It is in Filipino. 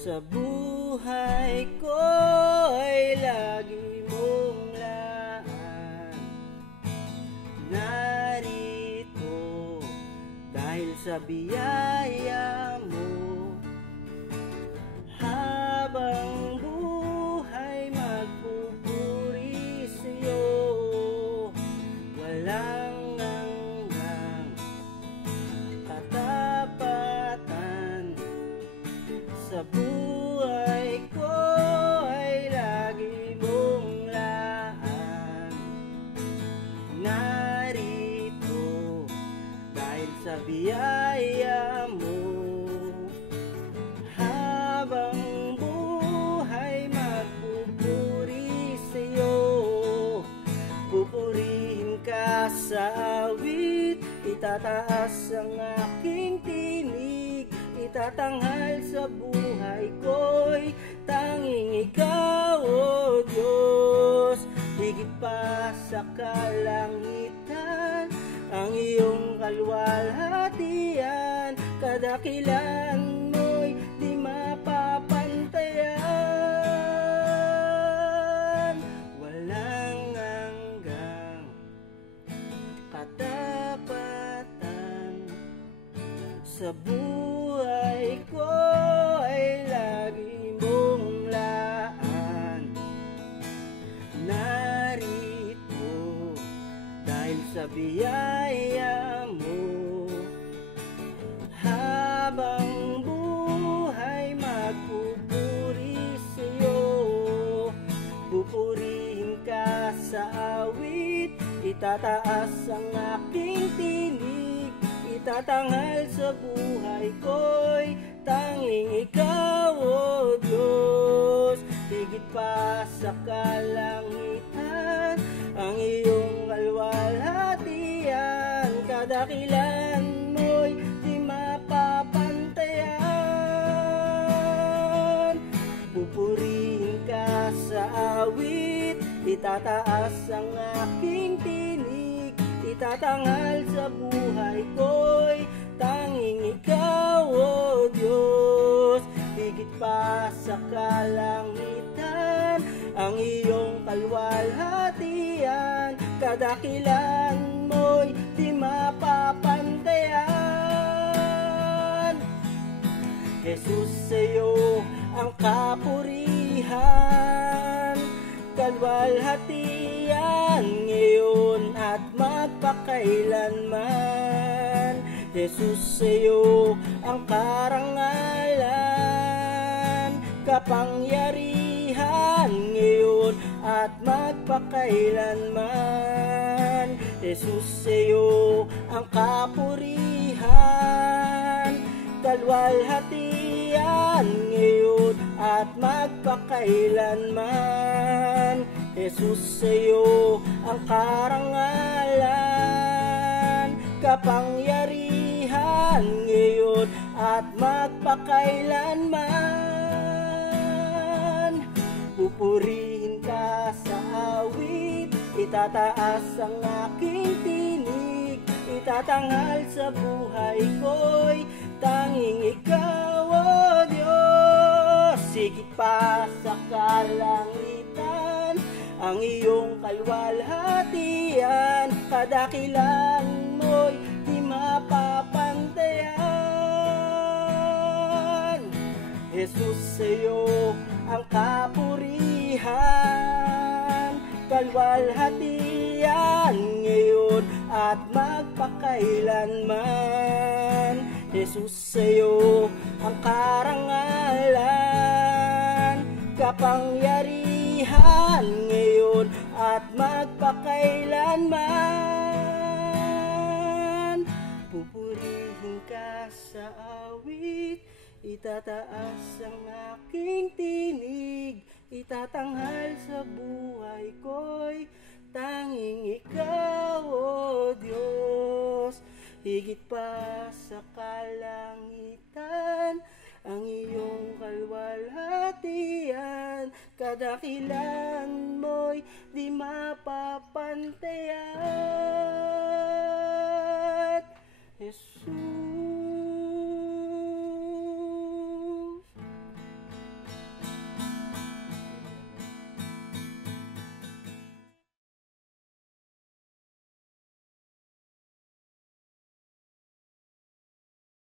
Sa buhay ko'y lagi mong laan. Narito dahil sa biyaya mo. Habang buhay magpupuri sa'yo, walang hanggang katapatan. Sa buhay ko ay lagi mong laan. Narito dahil sa biyaya mo. Habang buhay magpupuri sa'yo, pupurihin ka sa awit. Itataas ang aking tinig, itatanghal sa buhay ko'y tanging ikaw, O Diyos. Higit pa sa kalangitan ang iyong kalwalhatian, kadakilan mo'y di mapapantayan. Walang hanggang katapatan. Sa buhay ko ay lagi mong laan. Narito dahil sa biyaya mo. Habang buhay magpupuri sa'yo, pupurihin ka sa awit. Itataas ang aking tinig, itatanghal sa buhay ko'y tanging ikaw, O Diyos. Higit pa sa kalangitan ang iyong kalwalhatian, kadakilan mo'y di mapapantayan. Pupurihin ka sa awit, itataas ang aking tinig, itatanghal sa buhay ko'y tanging ikaw, O Diyos. Higit pa sa kalangitan ang iyong kalwalhatian, kadakilan mo'y di mapapantayan. Jesus, sa'yo ang kapurihan, kalwalhatian ngayon at magpakailanman. Jesus, sa'yo ang karangalan, kapangyarihan ngayon at magpakailanman. Jesus, sa'yo ang kapurihan, kalwalhatian ngayon at magpakailanman. Jesus, sa'yo ang karangalan, kapangyarihan ngayon at magpakailanman. Pupurihin ka sa awit, itataas ang aking tinig, itatanghal sa buhay ko'y tanging ikaw, O Diyos. Higit pa sa kalangitan ang iyong kalwalhatian, kadakilan mo'y di mapapantayan. Jesus, sa'yo ang kapurihan, kalwalhatian ngayon at magpakailanman. Jesus, sa'yo ang karangalan, kapangyarihan ngayon at magpakailanman. Pupurihin ka sa awit, itataas ang aking tinig, itatanghal sa buhay ko'y tanging ikaw, O Diyos. Higit pa sa kalangitan ang iyong kalwalhatian, kadakilan mo'y di mapapantayan.